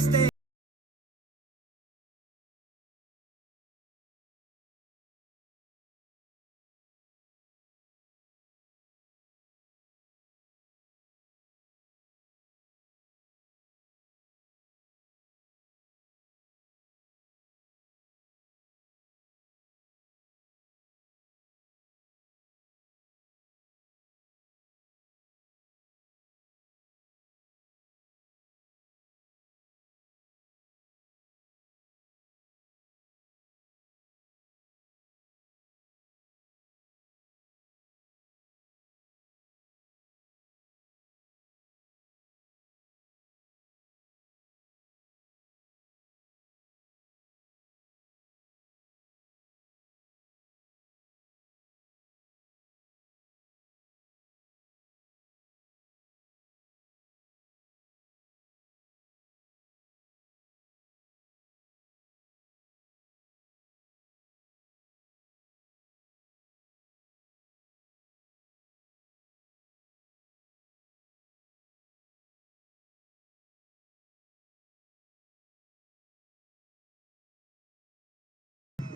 stay.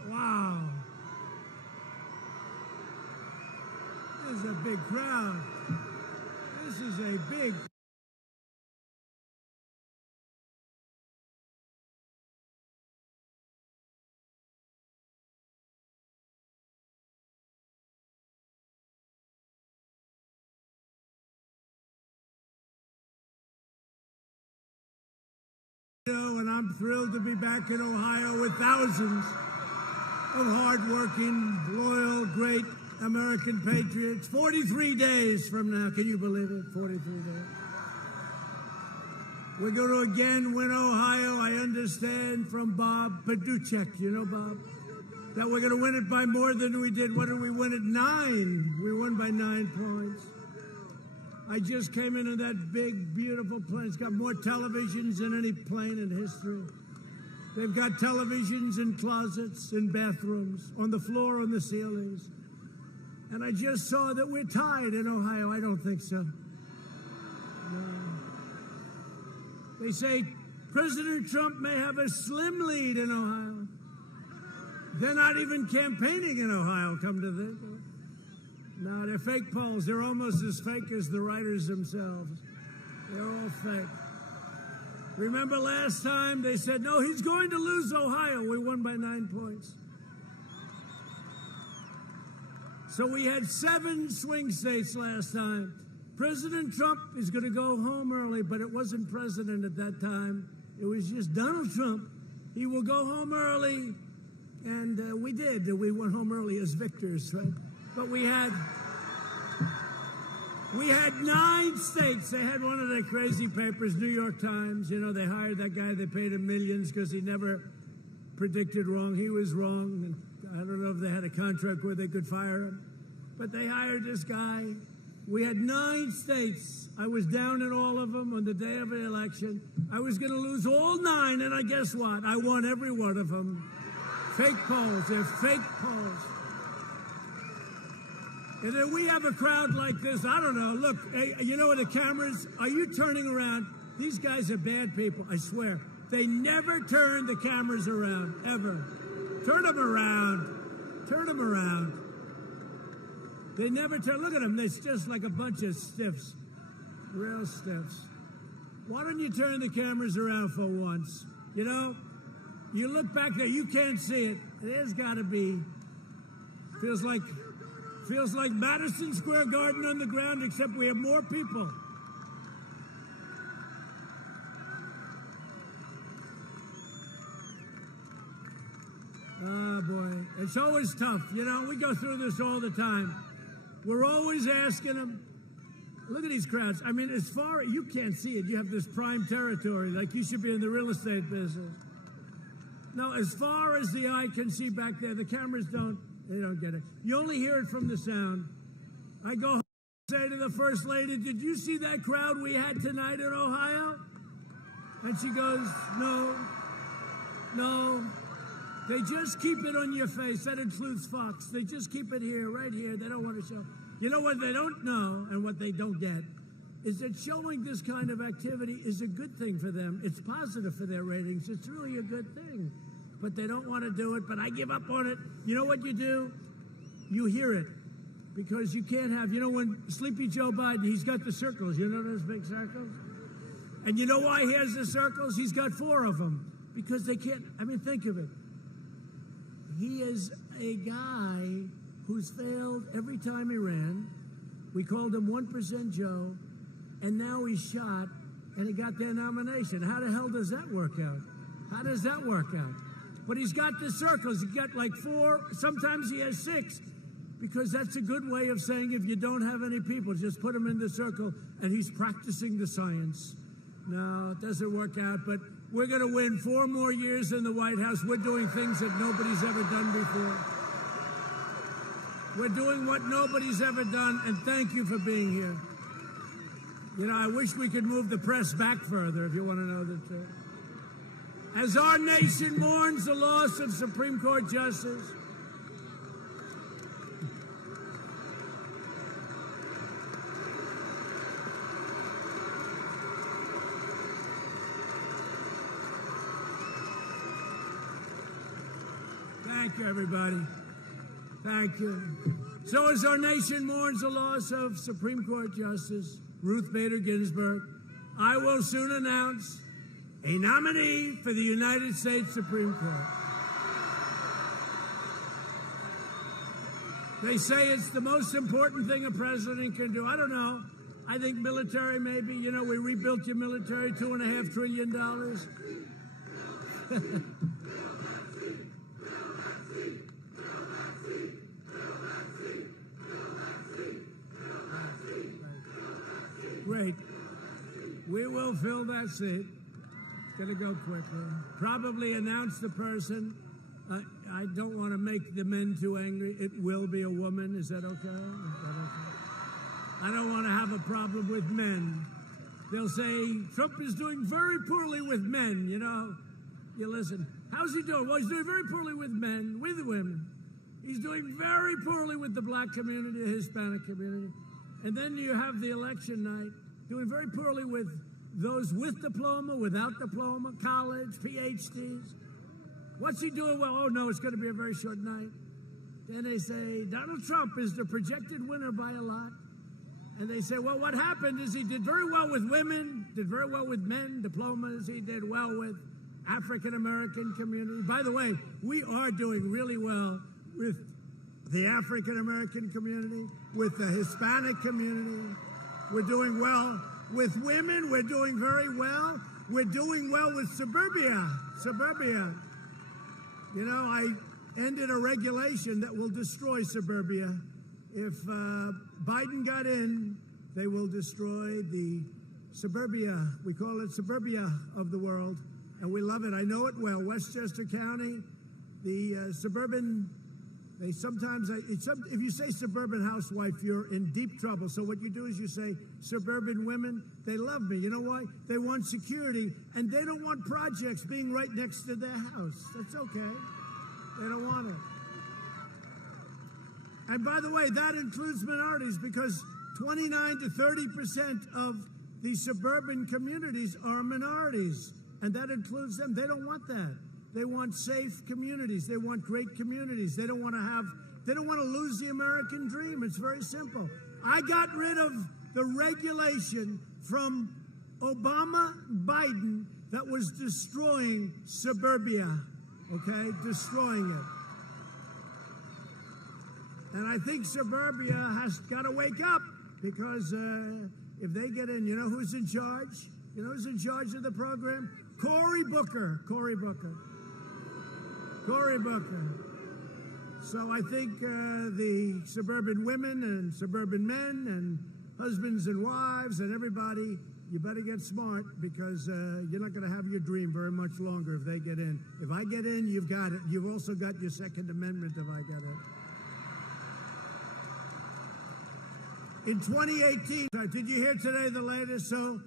Wow. This is a big crowd. This is a big and I'm thrilled to be back in Ohio with thousands of hardworking, loyal, great American patriots. 43 days from now. Can you believe it? 43 days. We're going to again win Ohio. I understand from Bob Paduchek. You know Bob? That we're going to win it by more than we did. What did we win it? 9. We won by 9 points. I just came in that big, beautiful plane. It's got more televisions than any plane in history. They've got televisions in closets, in bathrooms, on the floor, on the ceilings. And I just saw that we're tied in Ohio. I don't think so. No. They say President Trump may have a slim lead in Ohio. They're not even campaigning in Ohio, come to think of it. No, they're fake polls. They're almost as fake as the writers themselves. They're all fake. Remember last time they said, no, he's going to lose Ohio. We won by 9 points. So we had 7 swing states last time. President Trump is going to go home early, but it wasn't president at that time. It was just Donald Trump. He will go home early, and we did. We went home early as victors, right? But we had 9 states. They had one of their crazy papers, New York Times. You know, they hired that guy. They paid him millions because he never predicted wrong. He was wrong. I don't know if they had a contract where they could fire him. But they hired this guy. We had 9 states. I was down in all of them on the day of the election. I was going to lose all 9, and I guess what? I won every one of them. Fake polls. They're fake polls. And then we have a crowd like this. I don't know. Look, hey, you know what the cameras, are you turning around? These guys are bad people, I swear. They never turn the cameras around, ever. Turn them around. Turn them around. They never turn. Look at them. It's just like a bunch of stiffs. Real stiffs. Why don't you turn the cameras around for once? You know, you look back there, you can't see it. There's got to be, feels like Madison Square Garden on the ground, except we have more people. Oh, boy. It's always tough. You know, we go through this all the time. We're always asking them. Look at these crowds. I mean, as far as you can't see it, you have this prime territory, like you should be in the real estate business. Now, as far as the eye can see back there, the cameras they don't get it. You only hear it from the sound. I go home and say to the First Lady, did you see that crowd we had tonight in Ohio? And she goes, no. They just keep it on your face. That includes Fox. They just keep it here, right here. They don't want to show. You know what they don't know and what they don't get is that showing this kind of activity is a good thing for them. It's positive for their ratings. It's really a good thing. But they don't want to do it, but I give up on it. You know what you do? You hear it. Because you can't have, when Sleepy Joe Biden, he's got the circles. You know those big circles? And you know why he has the circles? He's got 4 of them. Because they can't, think of it. He is a guy who's failed every time he ran. We called him 1% Joe. And now he's shot, and he got their nomination. How the hell does that work out? How does that work out? But he's got the circles. He's got like 4. Sometimes he has 6. Because that's a good way of saying if you don't have any people, just put them in the circle, and he's practicing the science. No, it doesn't work out, but we're going to win 4 more years in the White House. We're doing things that nobody's ever done before. We're doing what nobody's ever done, and thank you for being here. I wish we could move the press back further, if you want to know the truth. As our nation mourns the loss of Supreme Court Justice, thank you, everybody. Thank you. So as our nation mourns the loss of Supreme Court Justice Ruth Bader Ginsburg, I will soon announce a nominee for the United States Supreme Court. They say it's the most important thing a president can do. I don't know. I think military, maybe. We rebuilt your military, $2.5 trillion. Great. We will fill that seat. It's going to go quickly. Probably announce the person. I don't want to make the men too angry. It will be a woman. Is that okay? I don't want to have a problem with men. They'll say, Trump is doing very poorly with men, You listen. How's he doing? Well, he's doing very poorly with men, with women. He's doing very poorly with the black community, the Hispanic community. And then you have the election night, doing very poorly with those with diploma, without diploma, college, PhDs. What's he doing? Well, oh no, it's going to be a very short night. Then they say, Donald Trump is the projected winner by a lot. And they say, well, what happened is he did very well with women, did very well with men, diplomas. He did well with African-American community. By the way, we are doing really well with the African-American community, with the Hispanic community. We're doing well with women. We're doing very well. We're doing well with suburbia. I ended a regulation that will destroy suburbia. If Biden got in, they will destroy the suburbia. We call it suburbia of the world, and we love it. I know it well. Westchester County, the suburban. They sometimes, if you say suburban housewife, you're in deep trouble. So what you do is you say suburban women. They love me. You know why? They want security, and they don't want projects being right next to their house. That's okay. They don't want it. And by the way, that includes minorities, because 29 to 30% of the suburban communities are minorities, and that includes them. They don't want that. They want safe communities. They want great communities. They don't want to lose the American dream. It's very simple. I got rid of the regulation from Obama, Biden, that was destroying suburbia, okay? Destroying it. And I think suburbia has got to wake up, because if they get in, you know who's in charge? You know who's in charge of the program? Cory Booker. So I think the suburban women and suburban men and husbands and wives and everybody, you better get smart, because you're not going to have your dream very much longer if they get in. If I get in, you've got it. You've also got your Second Amendment if I get it. In 2018, did you hear today the latest? So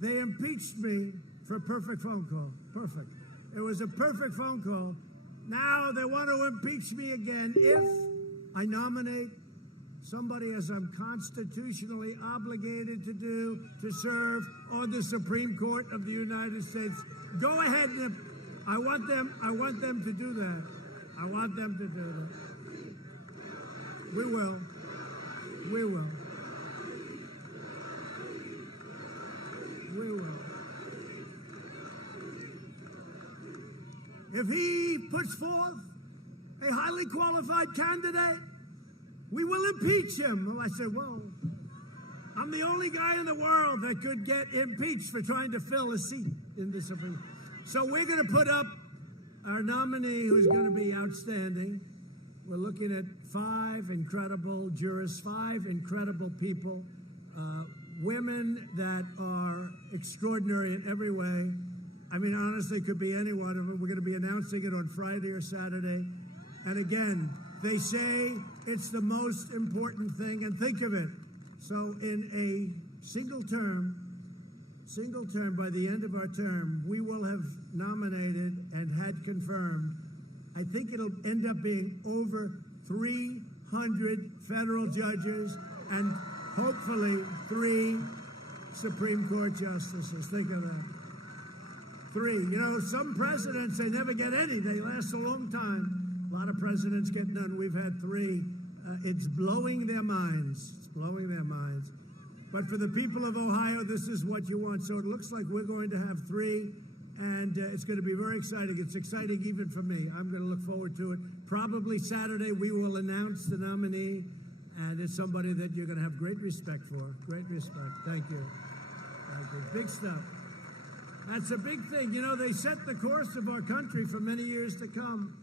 they impeached me for a perfect phone call. Perfect. It was a perfect phone call. Now they want to impeach me again if I nominate somebody, as I'm constitutionally obligated to do, to serve on the Supreme Court of the United States. Go ahead. I want them to do that. I want them to do that. We will. We will. We will. If he puts forth a highly qualified candidate, we will impeach him. Well, I said, well, I'm the only guy in the world that could get impeached for trying to fill a seat in the Supreme Court. So we're going to put up our nominee who's going to be outstanding. We're looking at 5 incredible jurists, 5 incredible people, women that are extraordinary in every way. I mean, honestly, it could be any one of them. We're going to be announcing it on Friday or Saturday. And again, they say it's the most important thing. And think of it. So in a single term, by the end of our term, we will have nominated and had confirmed, I think it'll end up being over 300 federal judges and hopefully 3 Supreme Court justices. Think of that. 3. You know, some presidents, they never get any. They last a long time. A lot of presidents get none. We've had 3. It's blowing their minds. It's blowing their minds. But for the people of Ohio, this is what you want. So it looks like we're going to have 3, and it's going to be very exciting. It's exciting even for me. I'm going to look forward to it. Probably Saturday we will announce the nominee, and it's somebody that you're going to have great respect for. Great respect. Thank you. Thank you. Big stuff. That's a big thing. You know, they set the course of our country for many years to come.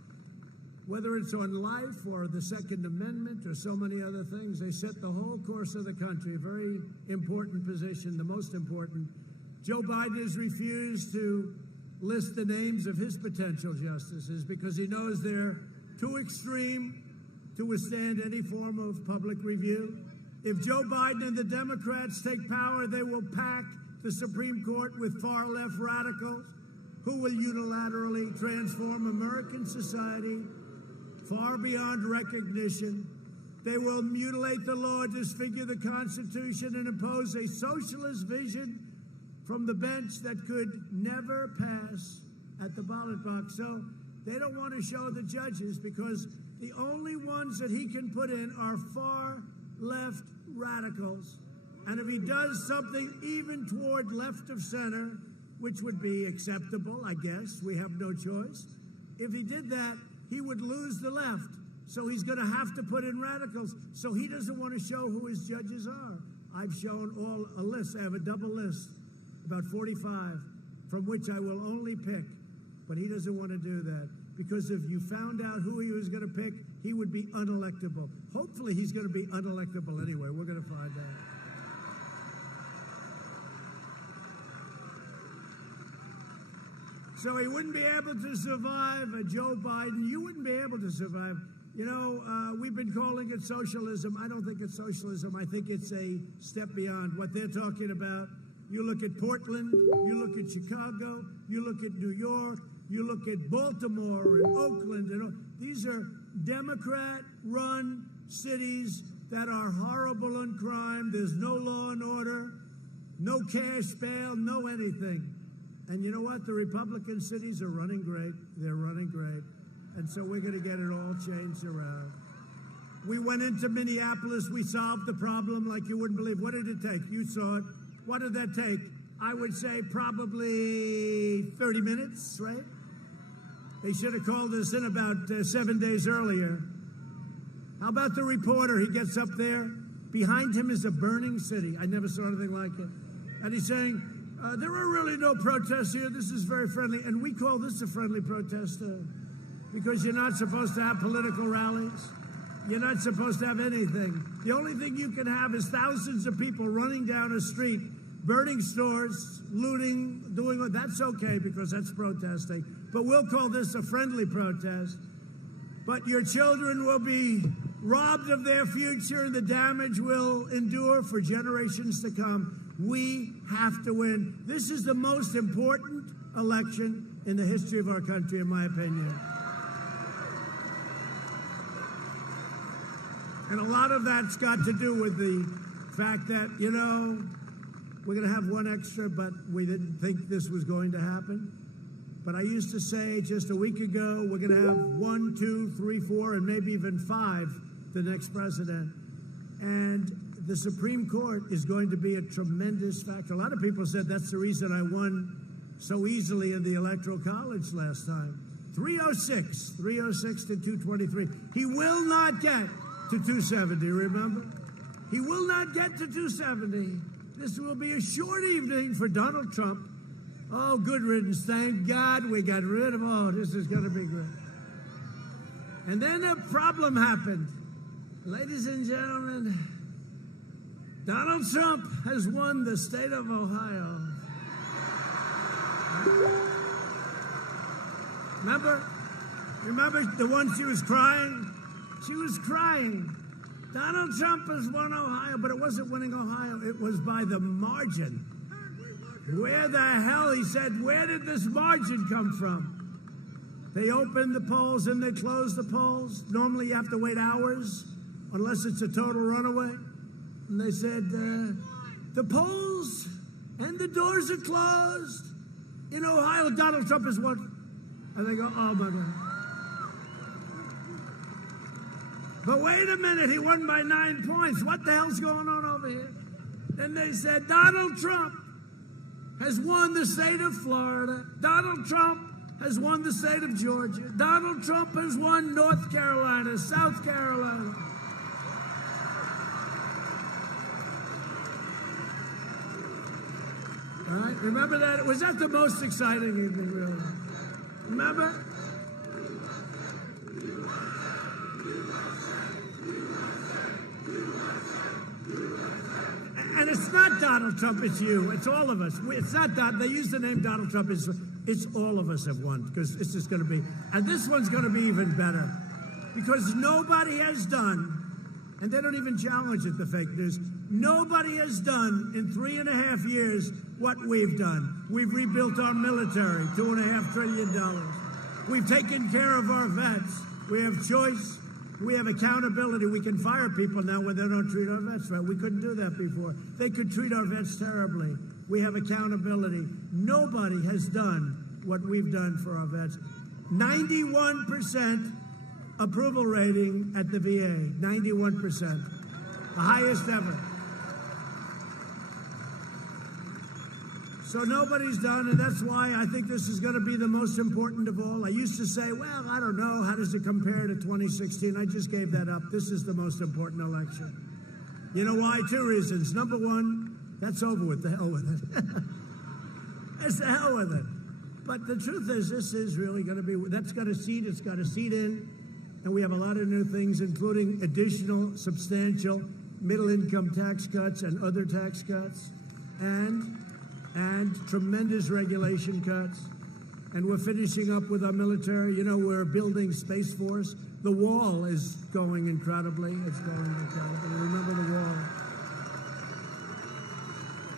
Whether it's on life or the Second Amendment or so many other things, they set the whole course of the country. A very important position, the most important. Joe Biden has refused to list the names of his potential justices because he knows they're too extreme to withstand any form of public review. If Joe Biden and the Democrats take power, they will pack the Supreme Court with far-left radicals who will unilaterally transform American society far beyond recognition. They will mutilate the law, disfigure the Constitution, and impose a socialist vision from the bench that could never pass at the ballot box. So they don't want to show the judges because the only ones that he can put in are far-left radicals. And if he does something even toward left of center, which would be acceptable, I guess, we have no choice. If he did that, he would lose the left. So he's going to have to put in radicals. So he doesn't want to show who his judges are. I've shown a list. I have a double list, about 45, from which I will only pick. But he doesn't want to do that. Because if you found out who he was going to pick, he would be unelectable. Hopefully he's going to be unelectable anyway. We're going to find out. So he wouldn't be able to survive Joe Biden. You wouldn't be able to survive. You know, we've been calling it socialism. I don't think it's socialism. I think it's a step beyond what they're talking about. You look at Portland, you look at Chicago, you look at New York, you look at Baltimore and Oakland. And these are Democrat-run cities that are horrible on crime. There's no law and order, no cash bail, no anything. And you know what? The Republican cities are running great. They're running great. And so we're going to get it all changed around. We went into Minneapolis. We solved the problem like you wouldn't believe. What did it take? You saw it. What did that take? I would say probably 30 minutes, right? They should have called us in about 7 days earlier. How about the reporter? He gets up there. Behind him is a burning city. I never saw anything like it. And he's saying, there are really no protests here. This is very friendly. And we call this a friendly protest because you're not supposed to have political rallies. You're not supposed to have anything. The only thing you can have is thousands of people running down a street, burning stores, looting, doing what. That's okay because that's protesting. But we'll call this a friendly protest. But your children will be robbed of their future and the damage will endure for generations to come. We have to win. This is the most important election in the history of our country, in my opinion. And a lot of that's got to do with the fact that, you know, we're going to have one extra, but we didn't think this was going to happen. But I used to say just a week ago, we're going to have 1, 2, 3, 4, and maybe even 5 the next president. And the Supreme Court is going to be a tremendous factor. A lot of people said that's the reason I won so easily in the Electoral College last time. 306 to 223. He will not get to 270, remember? He will not get to 270. This will be a short evening for Donald Trump. Oh, good riddance. Thank God we got rid of, oh, this is going to be good. And then a problem happened. Ladies and gentlemen, Donald Trump has won the state of Ohio. Remember the one she was crying? She was crying. Donald Trump has won Ohio, but it wasn't winning Ohio. It was by the margin. Where the hell, he said, where did this margin come from? They opened the polls and they closed the polls. Normally you have to wait hours, unless it's a total runaway. And they said, the polls and the doors are closed. In Ohio, Donald Trump has won. And they go, oh my God. But wait a minute, he won by 9 points. What the hell's going on over here? Then they said, Donald Trump has won the state of Florida. Donald Trump has won the state of Georgia. Donald Trump has won North Carolina, South Carolina. All right, remember that? Was that the most exciting evening, really? Remember? And it's not Donald Trump, it's you. It's all of us. It's not that. They use the name Donald Trump. It's all of us have won, because this is going to be, and this one's going to be even better. Because nobody has done, and they don't even challenge it, the fake news, nobody has done in 3.5 years what we've done. We've rebuilt our military, $2.5 trillion. We've taken care of our vets. We have choice. We have accountability. We can fire people now when they don't treat our vets right. We couldn't do that before. They could treat our vets terribly. We have accountability. Nobody has done what we've done for our vets. 91% approval rating at the VA. 91%. The highest ever. So nobody's done, and that's why I think this is going to be the most important of all. I used to say, well, I don't know, how does it compare to 2016? I just gave that up. This is the most important election. You know why? 2 reasons. Number one, that's over with. The hell with it. It's the hell with it. But the truth is, this is really going to be, that's got a seat, it's got a seat in, and we have a lot of new things, including additional substantial middle-income tax cuts and other tax cuts, and tremendous regulation cuts. And we're finishing up with our military. You know, we're building Space Force. The wall is going incredibly. It's going incredibly. Remember the wall.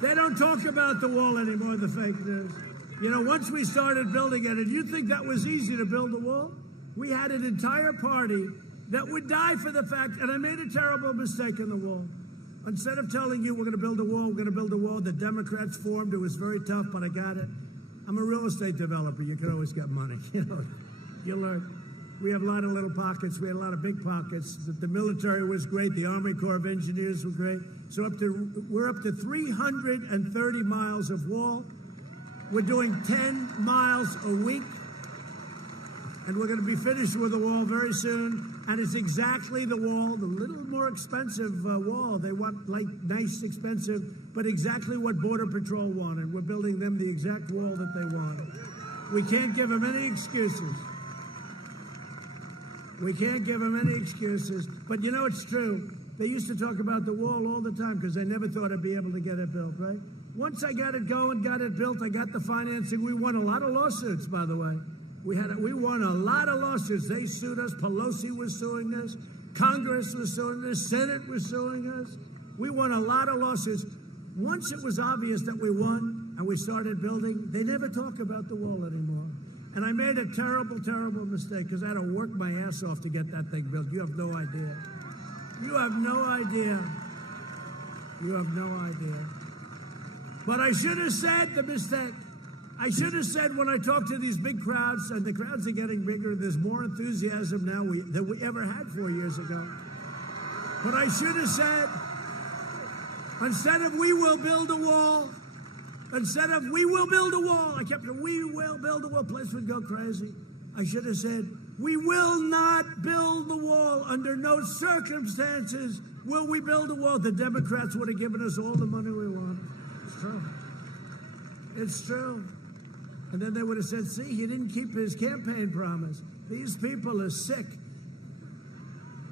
They don't talk about the wall anymore, the fake news. You know, once we started building it, and you think that was easy to build a wall? We had an entire party that would die for the fact, and I made a terrible mistake in the wall. Instead of telling you we're going to build a wall, we're going to build a wall, the Democrats formed. It was very tough, but I got it. I'm a real estate developer. You can always get money. You know, you learn. We have a lot of little pockets. We had a lot of big pockets. The military was great. The Army Corps of Engineers were great. So we're up to 330 miles of wall. We're doing 10 miles a week. And we're going to be finished with the wall very soon. And it's exactly the wall, the little more expensive wall. They want, like, nice, expensive, but exactly what Border Patrol wanted. We're building them the exact wall that they wanted. We can't give them any excuses. We can't give them any excuses. But you know, it's true. They used to talk about the wall all the time because they never thought I'd be able to get it built, right? Once I got it going, got it built, I got the financing. We won a lot of lawsuits, by the way. We won a lot of lawsuits. They sued us. Pelosi was suing us. Congress was suing us. Senate was suing us. We won a lot of lawsuits. Once it was obvious that we won and we started building, they never talk about the wall anymore. And I made a terrible, terrible mistake because I had to work my ass off to get that thing built. You have no idea. You have no idea. You have no idea. But I should have said the mistake. I should have said when I talk to these big crowds, and the crowds are getting bigger, there's more enthusiasm now than we ever had 4 years ago. But I should have said, instead of we will build a wall, instead of we will build a wall, I kept saying, we will build a wall, place would go crazy. I should have said, we will not build the wall. Under no circumstances will we build a wall. The Democrats would have given us all the money we wanted. It's true. It's true. And then they would have said, see, he didn't keep his campaign promise. These people are sick.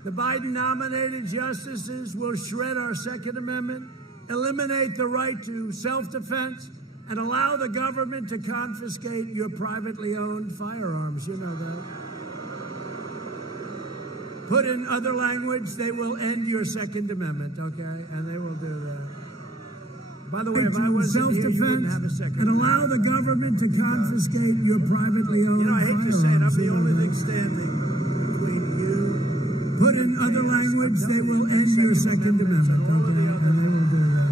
The Biden-nominated justices will shred our Second Amendment, eliminate the right to self-defense, and allow the government to confiscate your privately owned firearms. You know that. Put in other language, they will end your Second Amendment, okay? And they will do that. By the way, if I wasn't here, you wouldn't have a Second Amendment. And allow the government to confiscate your privately owned firearms. You know, I hate to say it, I'm the only thing standing between you. Put in other language, they will end your Second Amendment, okay? And they will do that.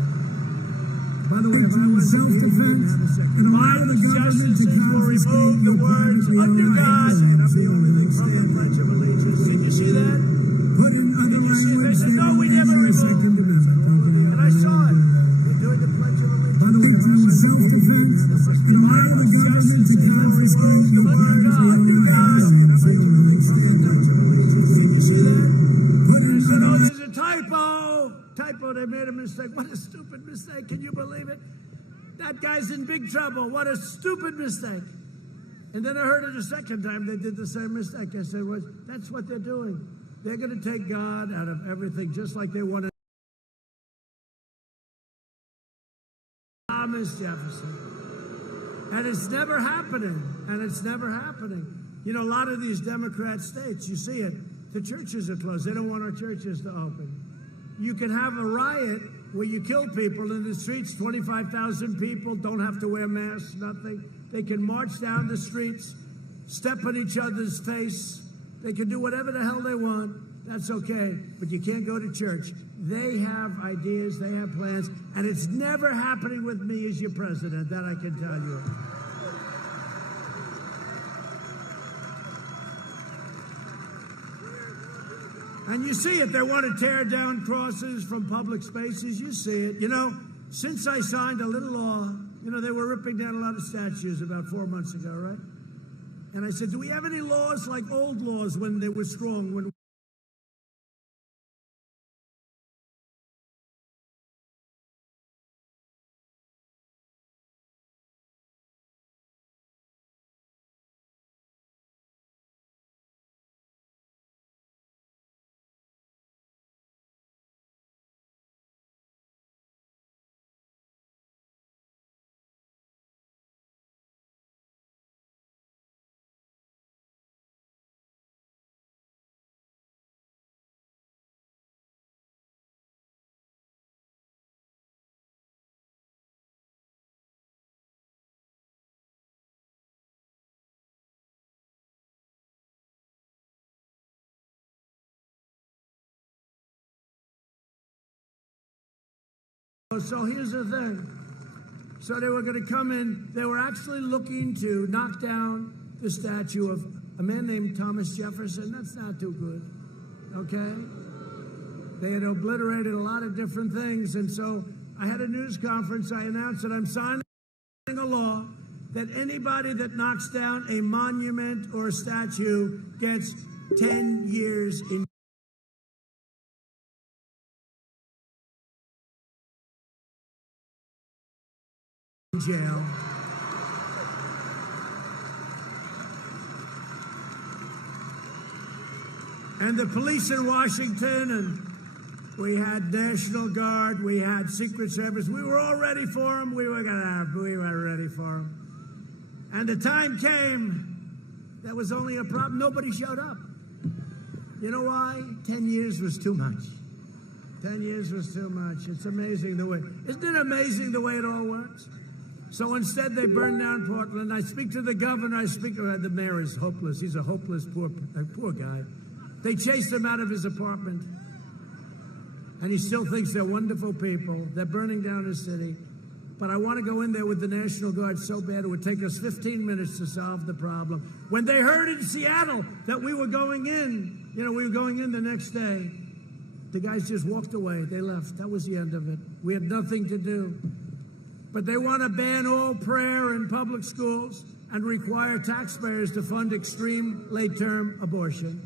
By the way, if I was self-defense, and Biden's justices will remove the words under God, and I'm the only thing from the Pledge of Allegiance. Did you see that? Put in other language. They said, no, we never removed. And I saw it. They're doing the Pledge of Allegiance. By the way, if I was self-defense, and Biden's justices will remove the words under God, and I'm the only thing from the Pledge of Allegiance. Did you see that? And I said, oh, there's a typo. They made a mistake. What a stupid mistake. Can you believe it? That guy's in big trouble. What a stupid mistake. And then I heard it a second time. They did the same mistake. I said, well, that's what they're doing. They're going to take God out of everything, just like they wanted Thomas Jefferson. And it's never happening. And it's never happening. You know, a lot of these Democrat states, you see it, the churches are closed. They don't want our churches to open. You can have a riot where you kill people in the streets, 25,000 people, don't have to wear masks, nothing. They can march down the streets, step on each other's face. They can do whatever the hell they want. That's okay, but you can't go to church. They have ideas, they have plans, and it's never happening with me as your president, that I can tell you. And you see it. They want to tear down crosses from public spaces. You see it. You know, since I signed a little law, you know, they were ripping down a lot of statues about 4 months ago, right? And I said, do we have any laws like old laws when they were strong? When So here's the thing. So they were going to come in. They were actually looking to knock down the statue of a man named Thomas Jefferson. That's not too good, okay? They had obliterated a lot of different things. And so I had a news conference. I announced that I'm signing a law that anybody that knocks down a monument or a statue gets 10 years in jail. And the police in Washington, and we had National Guard, we had Secret Service. We were all ready for them. We were ready for them. And the time came, there was only a problem. Nobody showed up. You know why? 10 years was too much. 10 years was too much. It's amazing the way, isn't it amazing the way it all works? So instead, they burned down Portland. I speak to the governor. I speak to the mayor. Is hopeless. He's a hopeless, poor guy. They chased him out of his apartment. And he still thinks they're wonderful people. They're burning down his city. But I want to go in there with the National Guard so bad it would take us 15 minutes to solve the problem. When they heard in Seattle that we were going in, we were going in the next day, the guys just walked away. They left. That was the end of it. We had nothing to do. But they want to ban all prayer in public schools and require taxpayers to fund extreme late-term abortion.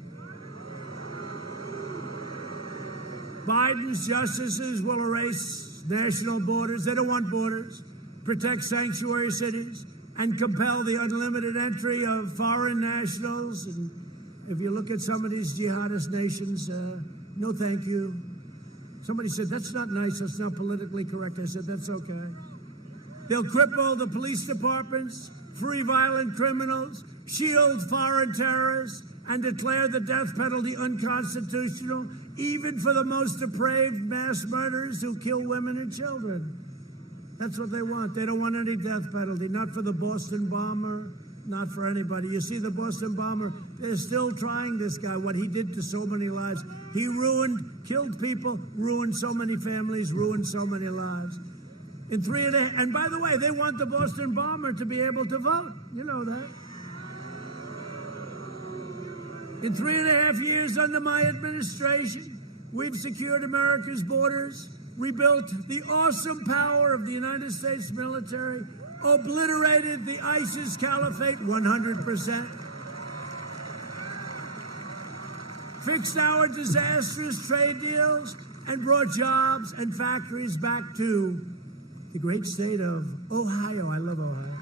Biden's justices will erase national borders. They don't want borders. Protect sanctuary cities and compel the unlimited entry of foreign nationals. And if you look at some of these jihadist nations, no thank you. Somebody said, that's not nice. That's not politically correct. I said, that's okay. They'll cripple the police departments, free violent criminals, shield foreign terrorists, and declare the death penalty unconstitutional, even for the most depraved mass murderers who kill women and children. That's what they want. They don't want any death penalty, not for the Boston bomber, not for anybody. You see, the Boston bomber, they're still trying this guy, what he did to so many lives. He killed people, ruined so many families, ruined so many lives. And by the way, they want the Boston bomber to be able to vote. You know that. In 3.5 years under my administration, we've secured America's borders, rebuilt the awesome power of the United States military, obliterated the ISIS caliphate 100%, fixed our disastrous trade deals, and brought jobs and factories back to the great state of Ohio. I love Ohio.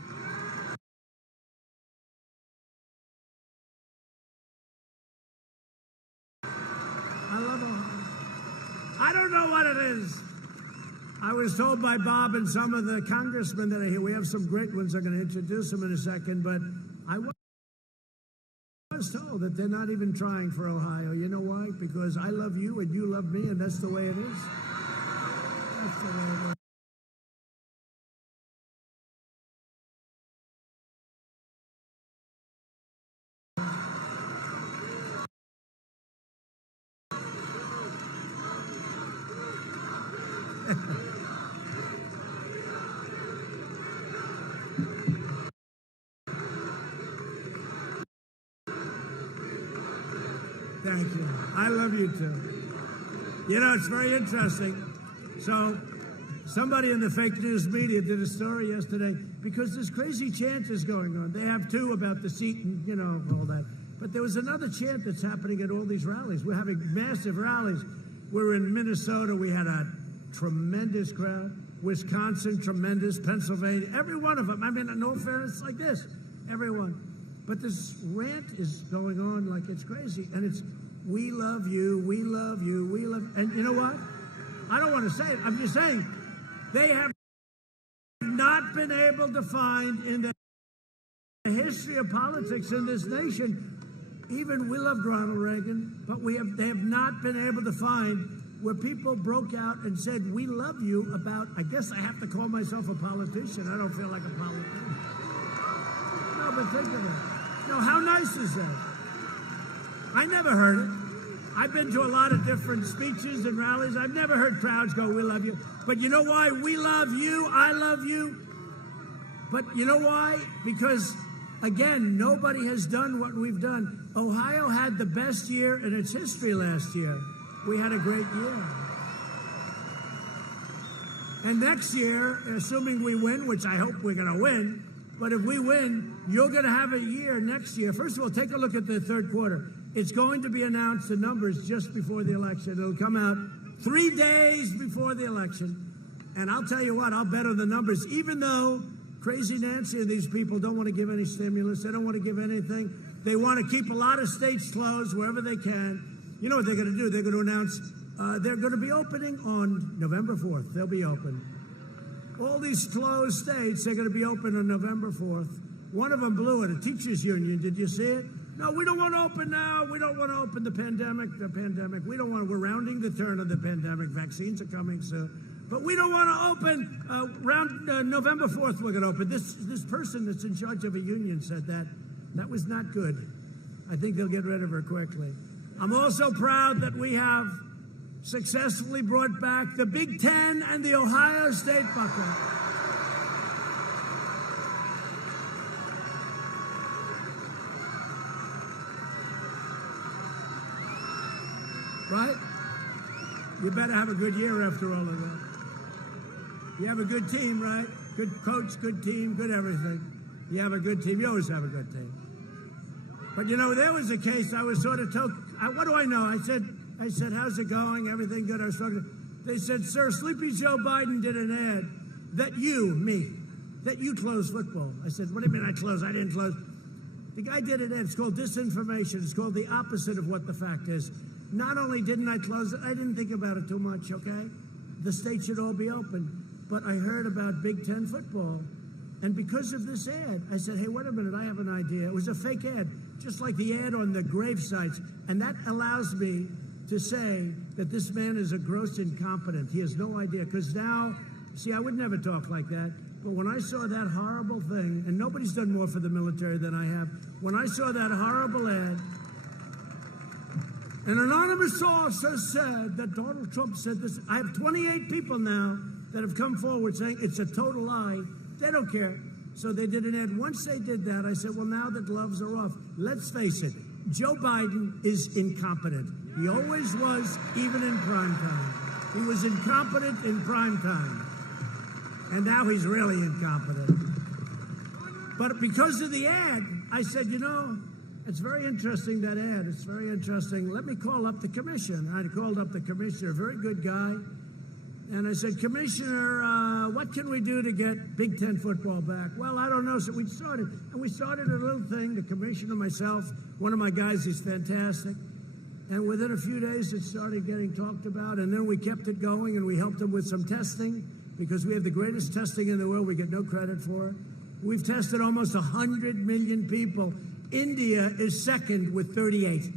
I don't know what it is. I was told by Bob and some of the congressmen that are here, we have some great ones, I'm going to introduce them in a second, but I was told that they're not even trying for Ohio. You know why? Because I love you and you love me, and that's the way it is. That's the way it is. Thank you. I love you too. You know, it's very interesting. So, somebody in the fake news media did a story yesterday because this crazy chant is going on. They have two about the seat and, all that. But there was another chant that's happening at all these rallies. We're having massive rallies. We're in Minnesota. We had a tremendous crowd. Wisconsin, tremendous. Pennsylvania, every one of them. I mean, no fairness, like this. Everyone. But this rant is going on like it's crazy. And it's, we love you, we love you, we love you. And you know what? I don't want to say it. I'm just saying, they have not been able to find in the history of politics in this nation, even we loved Ronald Reagan, but they have not been able to find where people broke out and said, we love you about, I guess I have to call myself a politician. I don't feel like a politician. No, but think of it. How nice is that? I never heard it. I've been to a lot of different speeches and rallies. I've never heard crowds go, we love you. But you know why? We love you. I love you. But you know why? Because, again, nobody has done what we've done. Ohio had the best year in its history last year. We had a great year. And next year, assuming we win, which I hope we're going to win, but if we win, you're going to have a year next year. First of all, take a look at the third quarter. It's going to be announced, the numbers, just before the election. It'll come out 3 days before the election. And I'll tell you what, I'll bet on the numbers, even though Crazy Nancy and these people don't want to give any stimulus. They don't want to give anything. They want to keep a lot of states closed wherever they can. You know what they're going to do? They're going to announce they're going to be opening on November 4th. They'll be open. All these closed states, they're going to be open on November 4th. One of them blew it, a teachers union. Did you see it? No, we don't want to open now. We don't want to open the pandemic. We don't want, we're rounding the turn of the pandemic. Vaccines are coming soon. But we don't want to open around November 4th, we're going to open. This person that's in charge of a union said that. That was not good. I think they'll get rid of her quickly. I'm also proud that we have successfully brought back the Big Ten and the Ohio State Buckeye. Right? You better have a good year after all of that. You have a good team, right? Good coach, good team, good everything. You have a good team. You always have a good team. But, you know, there was a case I was sort of told, what do I know? I said, how's it going? Everything good? I was talking. They said, sir, Sleepy Joe Biden did an ad that you close football. I said, what do you mean I close? I didn't close. The guy did an ad. It's called disinformation. It's called the opposite of what the fact is. Not only didn't I close it, I didn't think about it too much, okay? The state should all be open. But I heard about Big Ten football. And because of this ad, I said, hey, wait a minute, I have an idea. It was a fake ad, just like the ad on the grave sites. And that allows me to say that this man is a gross incompetent. He has no idea. Because now, see, I would never talk like that. But when I saw that horrible thing, and nobody's done more for the military than I have, when I saw that horrible ad, an anonymous source has said that Donald Trump said this. I have 28 people now that have come forward saying it's a total lie. They don't care. So they did an ad. Once they did that, I said, well, now the gloves are off. Let's face it. Joe Biden is incompetent. He always was, even in prime time. He was incompetent in prime time. And now he's really incompetent. But because of the ad, I said, you know, it's very interesting, that ad. It's very interesting. Let me call up the commissioner. I called up the commissioner, a very good guy. And I said, Commissioner, what can we do to get Big Ten football back? Well, I don't know. So we started. And we started a little thing, the commissioner, myself, one of my guys is fantastic. And within a few days, it started getting talked about. And then we kept it going, and we helped them with some testing, because we have the greatest testing in the world. We get no credit for it. We've tested almost 100 million people. India is second with 38.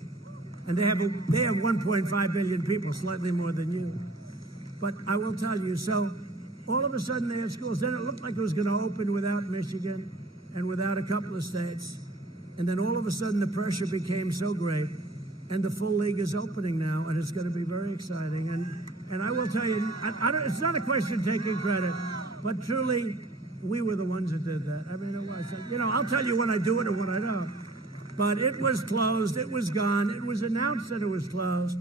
And they have 1.5 billion people, slightly more than you. But I will tell you, so all of a sudden they had schools. Then it looked like it was going to open without Michigan and without a couple of states. And then all of a sudden the pressure became so great. And the full league is opening now, and it's going to be very exciting. And I will tell you, it's not a question of taking credit, but truly, we were the ones that did that. I mean, it was. You know, I'll tell you when I do it and when I don't. But it was closed. It was gone. It was announced that it was closed.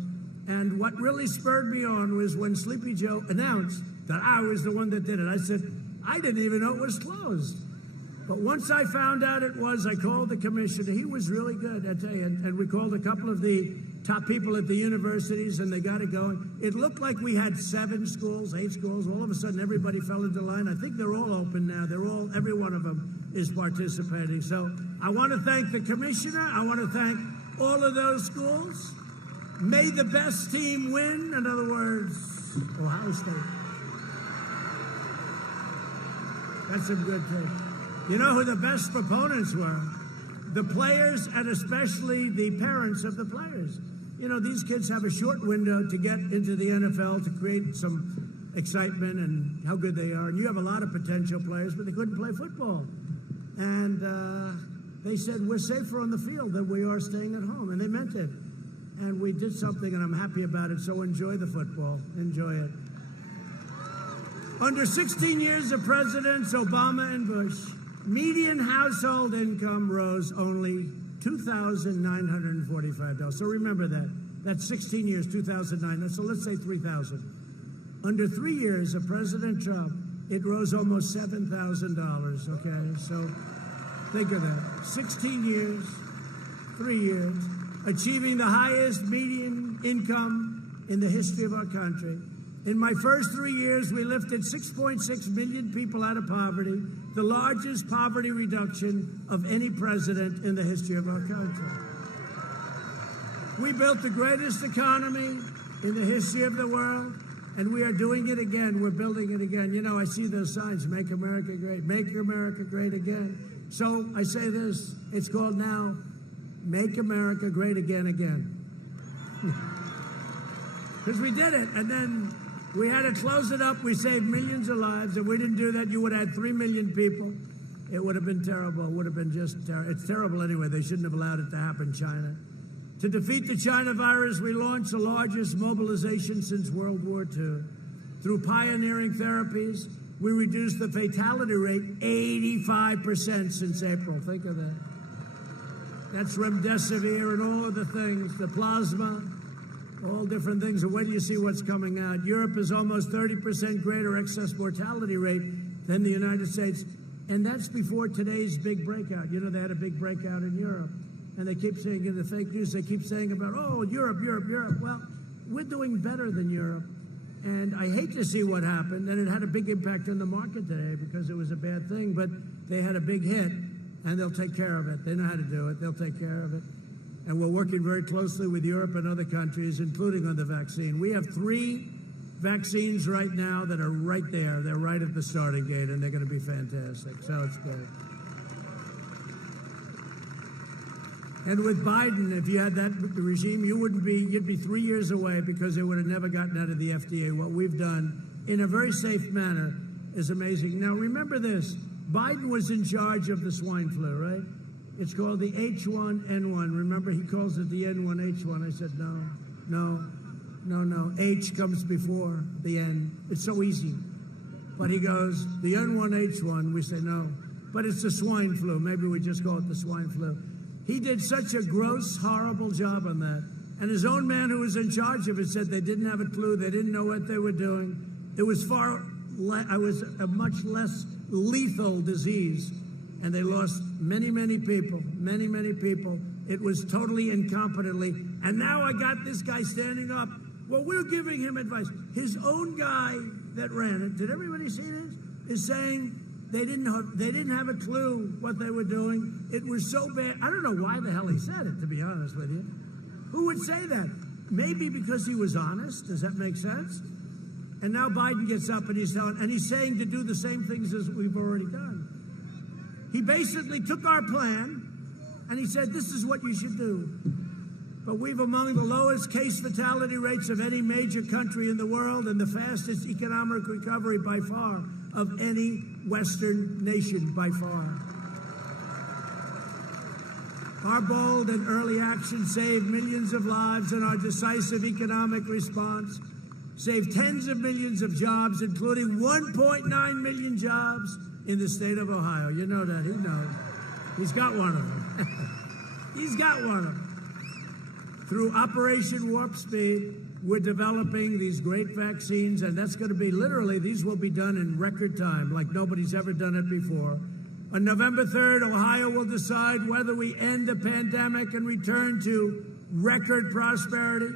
And what really spurred me on was when Sleepy Joe announced that I was the one that did it. I said, I didn't even know it was closed. But once I found out it was, I called the commissioner. He was really good, I tell you. And we called a couple of the top people at the universities, and they got it going. It looked like we had 7 schools, 8 schools. All of a sudden, everybody fell into line. I think they're all open now. Every one of them is participating. So I want to thank the commissioner. I want to thank all of those schools. May the best team win. In other words, Ohio State. That's some good thing. You know who the best proponents were? The players, and especially the parents of the players. You know, these kids have a short window to get into the NFL, to create some excitement and how good they are. And you have a lot of potential players, but they couldn't play football. And they said, we're safer on the field than we are staying at home. And they meant it. And we did something, and I'm happy about it. So enjoy the football. Enjoy it. Under 16 years of presidents Obama and Bush, median household income rose only $2,945. So remember that. That's 16 years, 2009. So let's say 3,000. Under 3 years of President Trump, it rose almost $7,000. Okay, so think of that. 16 years, 3 years, achieving the highest median income in the history of our country. In my first 3 years, we lifted 6.6 million people out of poverty, the largest poverty reduction of any president in the history of our country. We built the greatest economy in the history of the world, and we are doing it again. We're building it again. You know, I see those signs, Make America Great, Make America Great Again. So I say this, it's called now, Make America Great Again, again. Because we did it, and then we had to close it up. We saved millions of lives. If we didn't do that, you would have had 3 million people. It would have been terrible. It would have been just terrible. It's terrible anyway. They shouldn't have allowed it to happen, China. To defeat the China virus, we launched the largest mobilization since World War II. Through pioneering therapies, we reduced the fatality rate 85% since April. Think of that. That's remdesivir and all of the things, the plasma, all different things. And wait till you see what's coming out. Europe is almost 30% greater excess mortality rate than the United States. And that's before today's big breakout. You know, they had a big breakout in Europe. And they keep saying in the fake news, they keep saying about, oh, Europe. Well, we're doing better than Europe. And I hate to see what happened. And it had a big impact on the market today because it was a bad thing. But they had a big hit, and they'll take care of it. They know how to do it. They'll take care of it. And we're working very closely with Europe and other countries, including on the vaccine. We have 3 vaccines right now that are right there. They're right at the starting gate, and they're going to be fantastic. So it's good. And with Biden, if you had that regime, you'd be 3 years away because it would have never gotten out of the FDA. What we've done in a very safe manner is amazing. Now, remember this. Biden was in charge of the swine flu, right? It's called the H1N1. Remember, he calls it the N1H1. I said, no. H comes before the N. It's so easy. But he goes, the N1H1. We say, no. But it's the swine flu. Maybe we just call it the swine flu. He did such a gross, horrible job on that. And his own man who was in charge of it said they didn't have a clue. They didn't know what they were doing. It was a much less lethal disease. And they lost many, many people. It was totally incompetently. And now I got this guy standing up. Well, we're giving him advice. His own guy that ran it, did everybody see this? Is saying they didn't have a clue what they were doing. It was so bad. I don't know why the hell he said it, to be honest with you. Who would say that? Maybe because he was honest. Does that make sense? And now Biden gets up and he's saying to do the same things as we've already done. He basically took our plan and he said, this is what you should do. But we've among the lowest case fatality rates of any major country in the world and the fastest economic recovery by far of any Western nation by far. Our bold and early action saved millions of lives, and our decisive economic response saved tens of millions of jobs, including 1.9 million jobs in the state of Ohio. You know that. He knows. He's got one of them. He's got one of them. Through Operation Warp Speed, we're developing these great vaccines, and that's going to be literally, these will be done in record time, like nobody's ever done it before. On November 3rd, Ohio will decide whether we end the pandemic and return to record prosperity,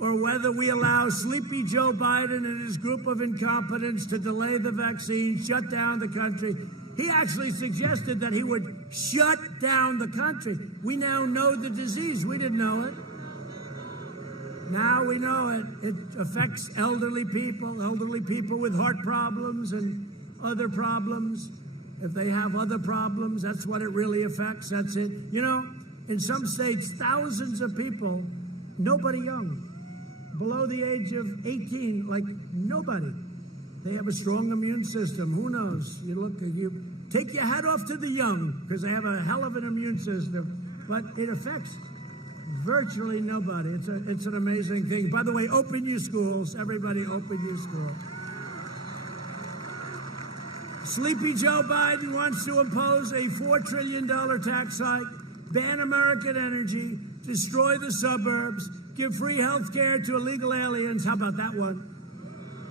or whether we allow sleepy Joe Biden and his group of incompetents to delay the vaccine, shut down the country. He actually suggested that he would shut down the country. We now know the disease. We didn't know it. Now we know it. It affects elderly people with heart problems and other problems. If they have other problems, that's what it really affects. That's it. You know, in some states, thousands of people, nobody young, below the age of 18, like nobody. They have a strong immune system. Who knows? You take your hat off to the young because they have a hell of an immune system, but it affects virtually nobody. It's an amazing thing. By the way, open your schools. Everybody open your schools. Sleepy Joe Biden wants to impose a $4 trillion tax hike, ban American energy, destroy the suburbs, give free health care to illegal aliens. How about that one?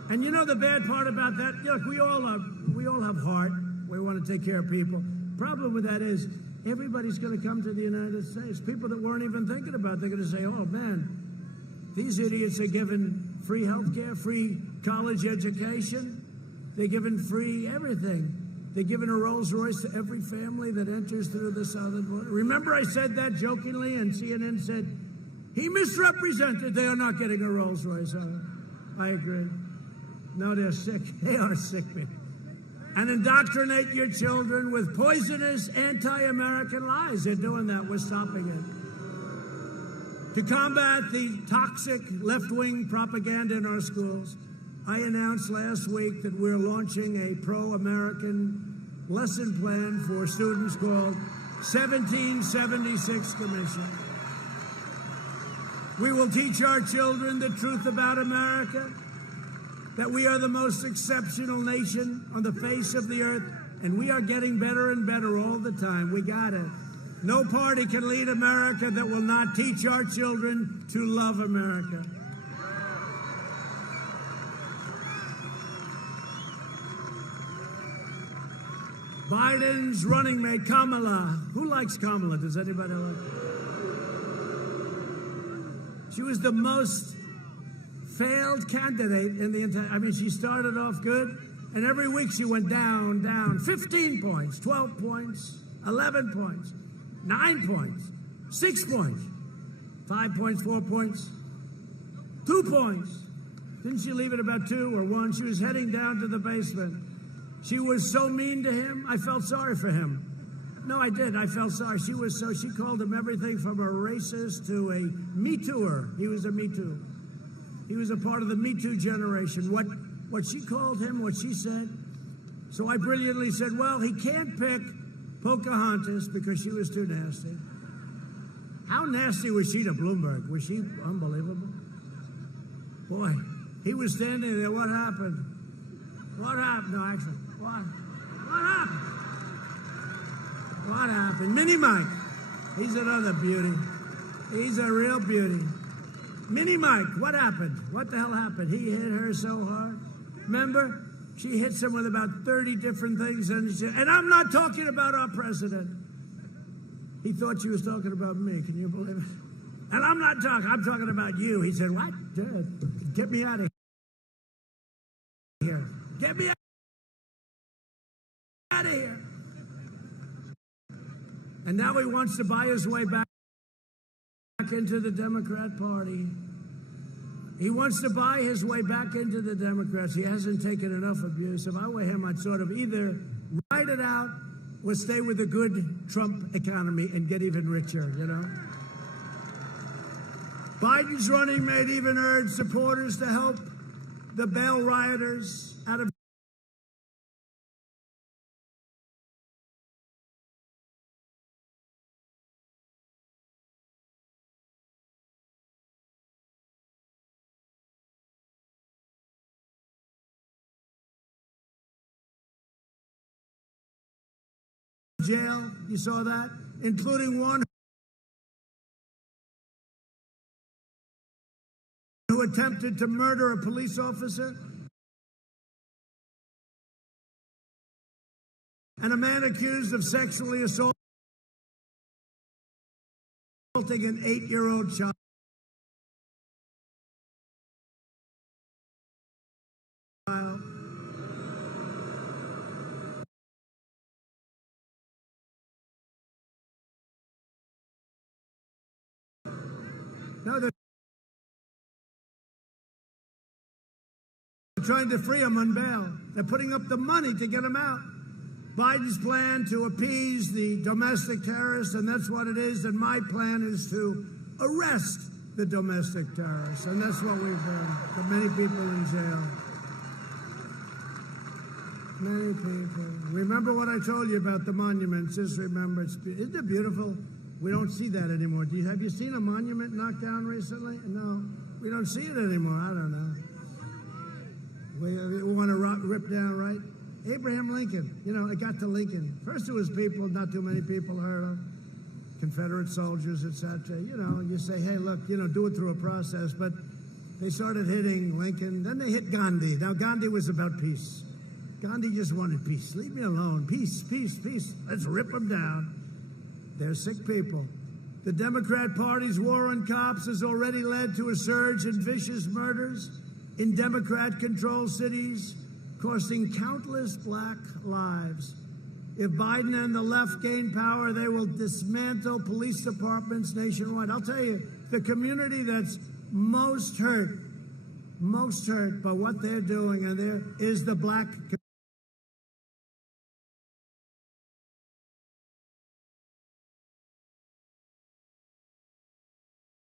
And you know the bad part about that? Look, we all have heart. We want to take care of people. Problem with that is everybody's going to come to the United States. People that weren't even thinking about it, they're going to say, oh, man, these idiots are given free health care, free college education. They're given free everything. They're giving a Rolls Royce to every family that enters through the southern border. Remember I said that jokingly, and CNN said, he misrepresented. They are not getting a Rolls Royce. I agree. No, they're sick. They are sick people. And indoctrinate your children with poisonous anti-American lies. They're doing that. We're stopping it. To combat the toxic left-wing propaganda in our schools, I announced last week that we're launching a pro-American lesson plan for students called 1776 Commission. We will teach our children the truth about America, that we are the most exceptional nation on the face of the earth, and we are getting better and better all the time. We got it. No party can lead America that will not teach our children to love America. Biden's running mate, Kamala. Who likes Kamala? Does anybody like her? She was the most failed candidate in the entire... I mean, she started off good, and every week she went down, down. 15 points, 12 points, 11 points, 9 points, 6 points, 5 points, 4 points, 2 points. Didn't she leave at about 2 or 1? She was heading down to the basement. She was so mean to him, I felt sorry for him. No, I did. I felt sorry. She called him everything from a racist to a Me Tooer. He was a Me Too. He was a part of the Me Too generation. What she called him, what she said. So I brilliantly said, well, he can't pick Pocahontas because she was too nasty. How nasty was she to Bloomberg? Was she unbelievable? Boy, he was standing there. What happened? What happened? No, actually, what happened? What happened? Mini Mike. He's another beauty. He's a real beauty. Mini Mike, what happened? What the hell happened? He hit her so hard. Remember? She hits him with about 30 different things. And I'm not talking about our president. He thought she was talking about me. Can you believe it? And I'm not talking. I'm talking about you. He said, what? Get me out of here. Get me out of here. And now he wants to buy his way back into the Democrat Party. He wants to buy his way back into the Democrats. He hasn't taken enough abuse. If I were him, I'd sort of either ride it out or stay with the good Trump economy and get even richer, you know? Biden's running mate even urged supporters to help the bail rioters out of jail. You saw that? Including one who attempted to murder a police officer and a man accused of sexually assaulting an 8-year-old child. No, they're trying to free him on bail. They're putting up the money to get him out. Biden's plan to appease the domestic terrorists, and that's what it is. And my plan is to arrest the domestic terrorists, and that's what we've done. Got many people in jail. Many people. Remember what I told you about the monuments. Just remember, isn't it beautiful? We don't see that anymore. Have you seen a monument knocked down recently? No, we don't see it anymore. I don't know. We want to rip down, right? Abraham Lincoln. You know, it got to Lincoln. First it was people, not too many people heard of. Confederate soldiers, etc. You know, you say, hey, look, you know, do it through a process. But they started hitting Lincoln. Then they hit Gandhi. Now, Gandhi was about peace. Gandhi just wanted peace. Leave me alone. Peace, peace, peace. Let's rip them down. They're sick people. The Democrat Party's war on cops has already led to a surge in vicious murders in Democrat-controlled cities, costing countless black lives. If Biden and the left gain power, they will dismantle police departments nationwide. I'll tell you, the community that's most hurt by what they're doing, and there is the black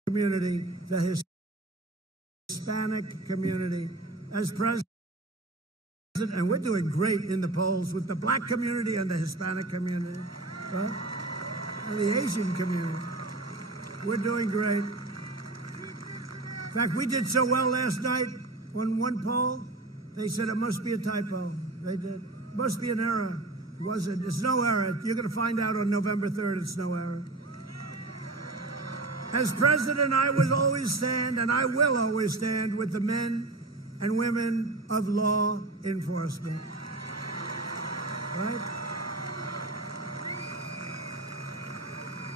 community, the Hispanic community. As president, and we're doing great in the polls with the black community and the Hispanic community, right? And the Asian community. We're doing great. In fact, we did so well last night on one poll, they said it must be a typo. They did. It must be an error. It wasn't. It's no error. You're going to find out on November 3rd it's no error. As president, I will always stand, and I will always stand with the men and women of law enforcement. Right?